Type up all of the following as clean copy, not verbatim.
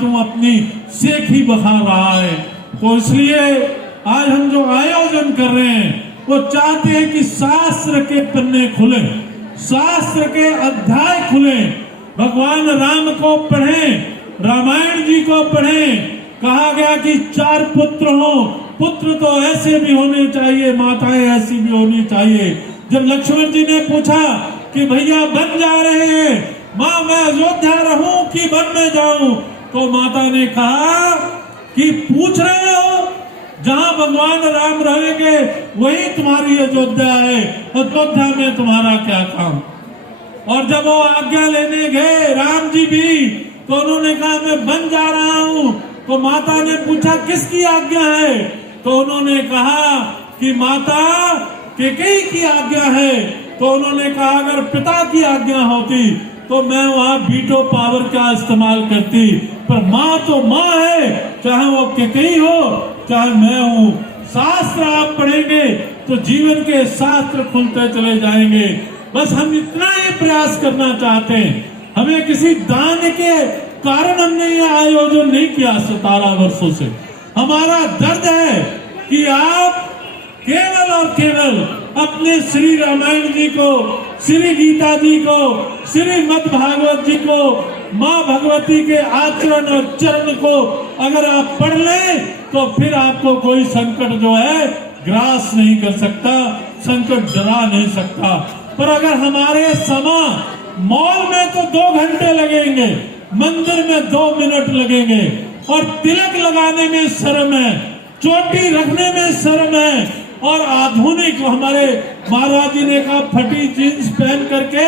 तुम अपनी सेख ही बखा रहा है। तो इसलिए आज हम जो आयोजन कर रहे हैं वो चाहते हैं कि शास्त्र के पन्ने खुले, शास्त्र के अध्याय खुले, भगवान राम को पढ़ें, रामायण जी को पढ़ें। कहा गया कि 4 पुत्र हो, पुत्र तो ऐसे भी होने चाहिए, माताएं ऐसी भी होनी चाहिए। जब लक्ष्मण जी ने पूछा कि भैया वन जा रहे हैं, माँ मैं अयोध्या रहूं कि वन में जाऊं, तो माता ने कहा कि पूछ रहे हो, जहां भगवान राम रहेंगे वही तुम्हारी अयोध्या है, अयोध्या में तुम्हारा क्या काम। और जब वो आज्ञा लेने गए राम जी भी, तो उन्होंने कहा मैं वन जा रहा हूं। तो माता ने पूछा किसकी आज्ञा है, तो उन्होंने कहा कि माता कैकेयी की आज्ञा है। तो उन्होंने कहा अगर पिता की आज्ञा होती तो मैं वहां वीटो पावर का इस्तेमाल करती, पर माँ तो माँ है, चाहे वो कैकेयी हो चाहे मैं हूं। शास्त्र आप पढ़ेंगे तो जीवन के शास्त्र खुलते चले जाएंगे। बस हम इतना ही प्रयास करना चाहते हैं। हमें किसी दान के कारण हमने ये आयोजन नहीं किया 17 वर्षों से। हमारा दर्द है कि आप केवल और केवल अपने श्री रामायण जी को, श्री गीता जी को, श्रीमद् भागवत जी को, माँ भगवती के आचरण और चरण को अगर आप पढ़ लें तो फिर आपको कोई संकट जो है ग्रास नहीं कर सकता, संकट डरा नहीं सकता। पर अगर हमारे समा मॉल में तो 2 घंटे लगेंगे, मंदिर में 2 मिनट लगेंगे, और तिलक लगाने में शर्म है, चोटी रखने में शर्म है, और आधुनिक हमारे महाराज जी ने कहा फटी जींस पहन करके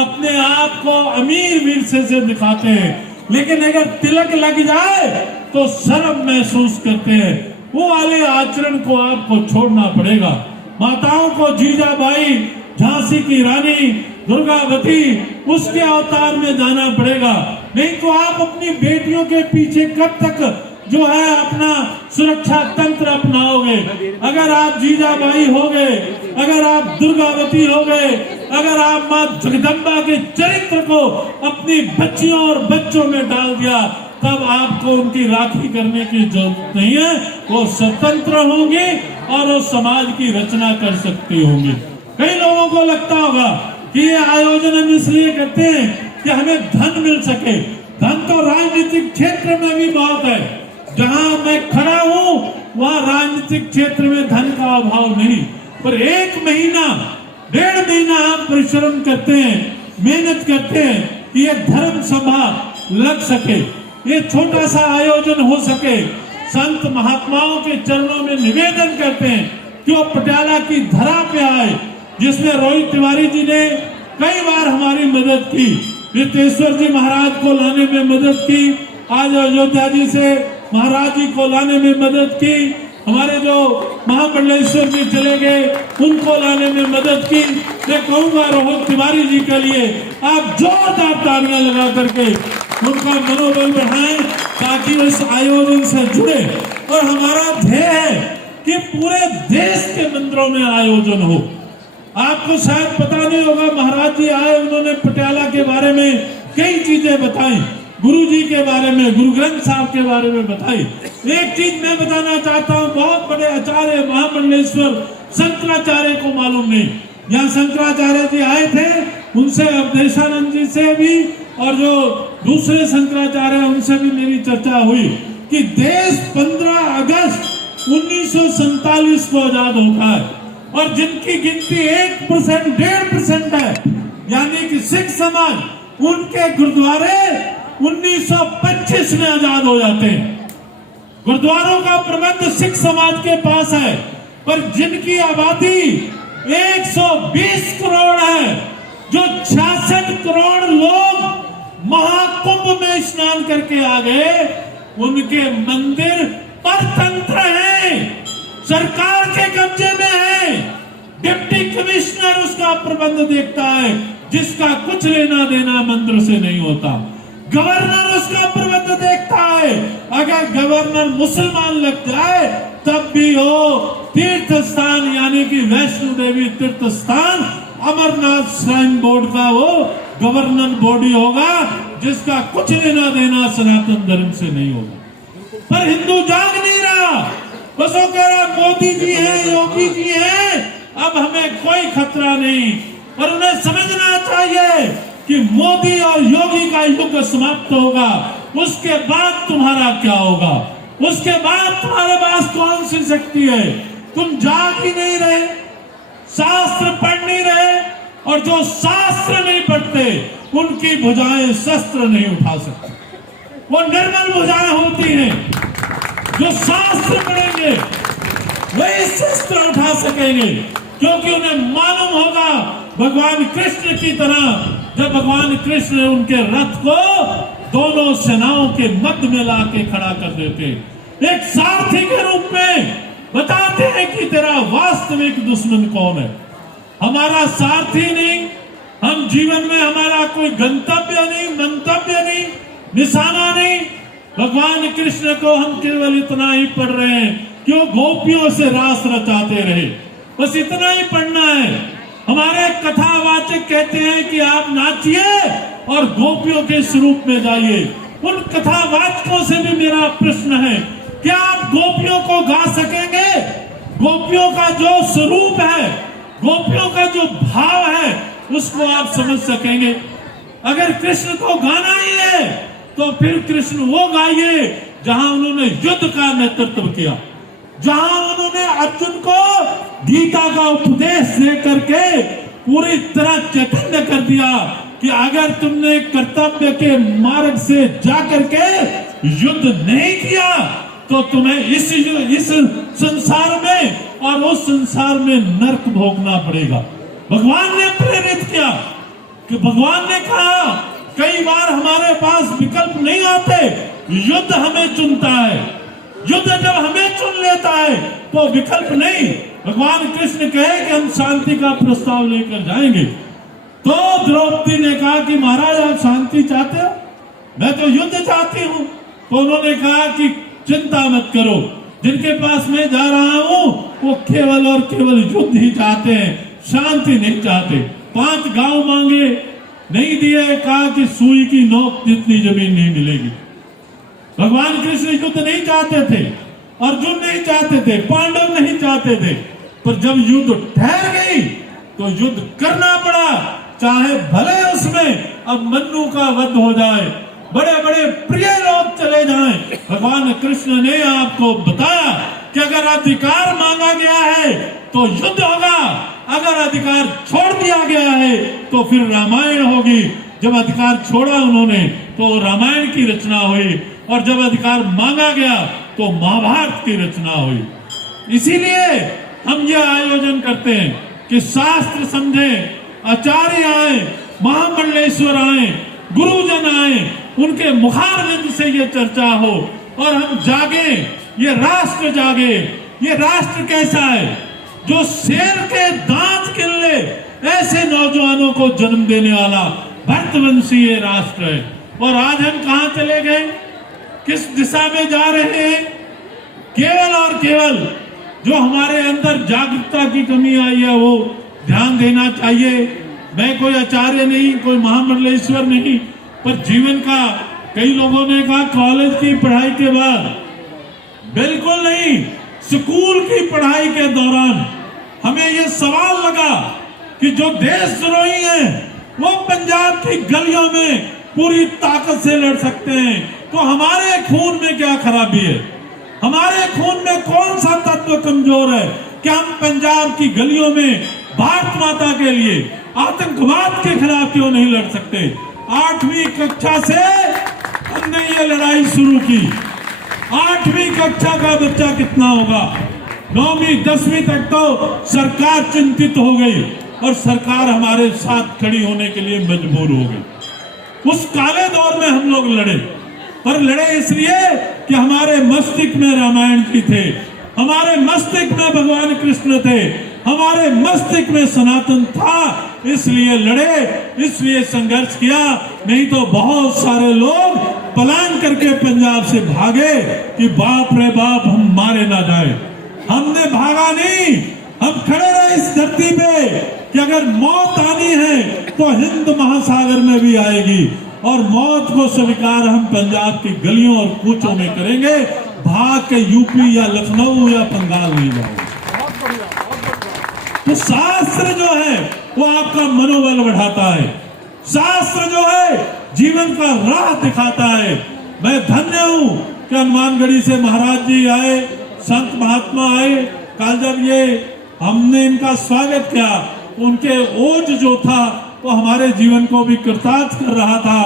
अपने आप को अमीर विरसे से दिखाते हैं। लेकिन अगर तिलक लग जाए तो शर्म महसूस करते हैं। वो वाले आचरण को आपको छोड़ना पड़ेगा। माताओं को जीजाबाई, झांसी की रानी, दुर्गावती, उसके अवतार में जाना पड़ेगा। नहीं तो आप अपनी बेटियों के पीछे कब तक जो है अपना सुरक्षा तंत्र अपनाओगे। अगर आप जीजाबाई हो गए, अगर आप दुर्गावती हो गए, अगर आप माँ जगदम्बा के चरित्र को अपनी बच्चियों और बच्चों में डाल दिया, तब आपको उनकी राखी करने की जरूरत नहीं है। वो स्वतंत्र होंगे और वो समाज की रचना कर सकती होंगी। कई लोगों को लगता होगा कि ये आयोजन हम इसलिए करते हैं कि हमें धन मिल सके। धन तो राजनीतिक क्षेत्र में भी बहुत है। जहां मैं खड़ा हूं वहां राजनीतिक क्षेत्र में धन का अभाव नहीं, पर 1 महीना 1.5 महीना आप परिश्रम करते हैं, मेहनत करते हैं कि ये धर्म सभा लग सके, ये छोटा सा आयोजन हो सके। संत महात्माओं के चरणों में निवेदन करते हैं कि वो पटियाला की धरा पे आए, जिसमें रोहित तिवारी जी ने कई बार हमारी मदद की, रितेश्वर जी महाराज को लाने में मदद की, आज अयोध्या जी से महाराज जी को लाने में मदद की, हमारे जो महामंडलेश्वर जी चले गए उनको लाने में मदद की। मैं कहूँगा रोहित तिवारी जी के लिए आप जोरदार तालियां लगा करके उनका मनोबल बढ़ाएं ताकि वो इस आयोजन से जुड़े। और हमारा ध्येय है कि पूरे देश के मंदिरों में आयोजन हो। आपको शायद पता नहीं होगा, महाराज जी आए, उन्होंने पटियाला के बारे में कई चीजें बताई, गुरु जी के बारे में, गुरु ग्रंथ साहब के बारे में बताई। एक चीज मैं बताना चाहता हूँ, बहुत बड़े आचार्य महामंडलेश्वर शंकराचार्य को मालूम नहीं। यहाँ शंकराचार्य जी आए थे, उनसे अवधेशानंद जी से भी और जो दूसरे शंकराचार्य उनसे भी मेरी चर्चा हुई कि देश 15 अगस्त 1947 को आजाद होता है, और जिनकी गिनती 1%, 1.5% है, यानी कि सिख समाज, उनके गुरुद्वारे 1925 में आजाद हो जाते हैं। गुरुद्वारों का प्रबंध सिख समाज के पास है, पर जिनकी आबादी 120 करोड़ है, जो 66 करोड़ लोग महाकुंभ में स्नान करके आ गए, उनके मंदिर परतंत्र हैं, सरकार के कब्जे में है। डिप्टी कमिश्नर उसका प्रबंध देखता है, जिसका कुछ लेना देना मंदिर से नहीं होता। गवर्नर उसका प्रबंध देखता है, अगर गवर्नर मुसलमान लग जाए तब भी हो तीर्थ स्थान, यानी कि वैष्णो देवी तीर्थ स्थान, अमरनाथ श्राइन बोर्ड का वो गवर्नर बॉडी होगा, जिसका कुछ लेना देना सनातन धर्म से नहीं होगा। पर हिंदू जाग नहीं रहा, बस वो कह रहा मोदी जी हैं, योगी जी हैं, अब हमें कोई खतरा नहीं। और उन्हें समझना चाहिए कि मोदी और योगी का युग समाप्त होगा, उसके बाद तुम्हारा क्या होगा, उसके बाद तुम्हारे पास कौन सी शक्ति है। तुम जाग ही नहीं रहे, शास्त्र पढ़ नहीं रहे, और जो शास्त्र नहीं पढ़ते उनकी भुजाएं शस्त्र नहीं उठा सकते। वो निर्मल भुजाएं होती हैं, जो शास्त्र पढ़ेंगे वही शस्त्र उठा सकेंगे, क्योंकि उन्हें मालूम होगा भगवान कृष्ण की तरह, जब भगवान कृष्ण उनके रथ को दोनों सेनाओं के मध्य में ला के खड़ा कर देते, एक सारथी के रूप में बताते हैं कि तेरा वास्तविक दुश्मन कौन है। हमारा सारथी नहीं, हम जीवन में हमारा कोई गंतव्य नहीं, मंतव्य नहीं, निशाना नहीं। भगवान कृष्ण को हम केवल इतना ही पढ़ रहे हैं कि वो गोपियों से रास रचाते रहे, बस इतना ही पढ़ना है। हमारे कथावाचक कहते हैं कि आप नाचिए और गोपियों के स्वरूप में जाइए। उन कथावाचकों से भी मेरा प्रश्न है, क्या आप गोपियों को गा सकेंगे? गोपियों का जो स्वरूप है, गोपियों का जो भाव है, उसको आप समझ सकेंगे? अगर कृष्ण को गाना ही है तो फिर कृष्ण वो गाइए जहां उन्होंने युद्ध का नेतृत्व किया, जहां उन्होंने अर्जुन को गीता का उपदेश दे करके पूरी तरह चैतन्य कर दिया कि अगर तुमने कर्तव्य के मार्ग से जाकर के युद्ध नहीं किया तो तुम्हें इस संसार में और उस संसार में नरक भोगना पड़ेगा। भगवान ने प्रेरित किया कि भगवान ने कहा कई बार हमारे पास विकल्प नहीं आते, युद्ध हमें चुनता है। युद्ध जब हमें चुन लेता है तो विकल्प नहीं। भगवान कृष्ण कहे कि हम शांति का प्रस्ताव लेकर जाएंगे, तो द्रौपदी ने कहा कि महाराज आप शांति चाहते हो, मैं तो युद्ध चाहती हूँ। तो उन्होंने कहा कि चिंता मत करो, जिनके पास मैं जा रहा हूँ वो केवल और केवल युद्ध ही चाहते हैं, शांति नहीं चाहते। 5 गांव मांगे, नहीं दिए, कहा कि सुई की नोक जितनी जमीन नहीं मिलेगी। भगवान कृष्ण युद्ध नहीं चाहते थे, अर्जुन नहीं चाहते थे, पांडव नहीं चाहते थे, पर जब युद्ध ठहर गई तो युद्ध करना पड़ा, चाहे भले उसमें अब मन्नु का वध हो जाए, बड़े बड़े प्रिय लोग चले जाएं। भगवान कृष्ण ने आपको बताया कि अगर अधिकार मांगा गया है तो युद्ध होगा, अगर अधिकार छोड़ दिया गया है तो फिर रामायण होगी। जब अधिकार छोड़ा उन्होंने तो रामायण की रचना हुई, और जब अधिकार मांगा गया तो महाभारत की रचना हुई। इसीलिए हम ये आयोजन करते हैं कि शास्त्र समझे, आचार्य आए, महामंडलेश्वर आए, गुरुजन आए, उनके मुखारविंद से ये चर्चा हो और हम जागे, ये राष्ट्र जागे। ये राष्ट्र कैसा है? जो शेर के दांत किल्ले ऐसे नौजवानों को जन्म देने वाला भरतवंशी ये राष्ट्र है। और आज हम कहां चले गए, किस दिशा में जा रहे हैं? केवल और केवल जो हमारे अंदर जागरूकता की कमी आई है वो ध्यान देना चाहिए। मैं कोई आचार्य नहीं, कोई महामंडलेश्वर नहीं, पर जीवन का, कई लोगों ने कहा कॉलेज की पढ़ाई के बाद, बिल्कुल नहीं, स्कूल की पढ़ाई के दौरान हमें ये सवाल लगा कि जो देशद्रोही हैं वो पंजाब की गलियों में पूरी ताकत से लड़ सकते हैं, तो हमारे खून में क्या खराबी है? हमारे खून में कौन सा तत्व कमजोर है कि हम पंजाब की गलियों में भारत माता के लिए आतंकवाद के खिलाफ क्यों नहीं लड़ सकते? 8वीं कक्षा से हमने ये लड़ाई शुरू की। 8वीं कक्षा का बच्चा कितना होगा? 9वीं 10वीं तक तो सरकार चिंतित हो गई और सरकार हमारे साथ खड़ी होने के लिए मजबूर हो गई। उस काले दौर में हम लोग लड़े, पर लड़े इसलिए कि हमारे मस्तिष्क में रामायण जी थे, हमारे मस्तिष्क में भगवान कृष्ण थे, हमारे मस्तिष्क में सनातन था, इसलिए लड़े, इसलिए संघर्ष किया। नहीं तो बहुत सारे लोग पलायन करके पंजाब से भागे कि बाप रे बाप हम मारे ना जाए। हमने भागा नहीं, हम खड़े रहे इस धरती पे कि अगर मौत आनी है तो हिंद महासागर में भी आएगी, और मौत को स्वीकार हम पंजाब की गलियों और कूचों में करेंगे, भाग के यूपी या लखनऊ या बंगाल नहीं जाएंगे। तो शास्त्र जो है वो आपका मनोबल बढ़ाता है, शास्त्र जो है जीवन का राह दिखाता है। मैं धन्य हूं कि हनुमानगढ़ी से महाराज जी आए, संत महात्मा आए। कल जब ये हमने इनका स्वागत किया, उनके ओज जो था वो हमारे जीवन को भी कृतार्थ कर रहा था।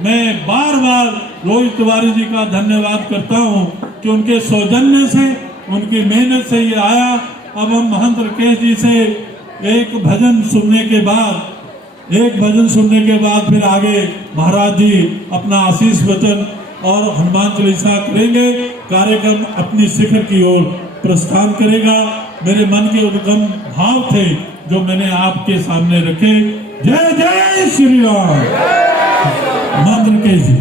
मैं बार बार रोहित तिवारी जी का धन्यवाद करता हूं कि उनके सौजन्य से, उनकी मेहनत से ये आया। अब हम महंत राकेश जी से एक भजन सुनने के बाद फिर आगे महाराज जी अपना आशीष वचन और हनुमान चालीसा करेंगे। कार्यक्रम अपनी शिखर की ओर प्रस्थान करेगा। मेरे मन के उद्गम भाव थे जो मैंने आपके सामने रखे। जय जय श्री राम। महंत राकेश जी।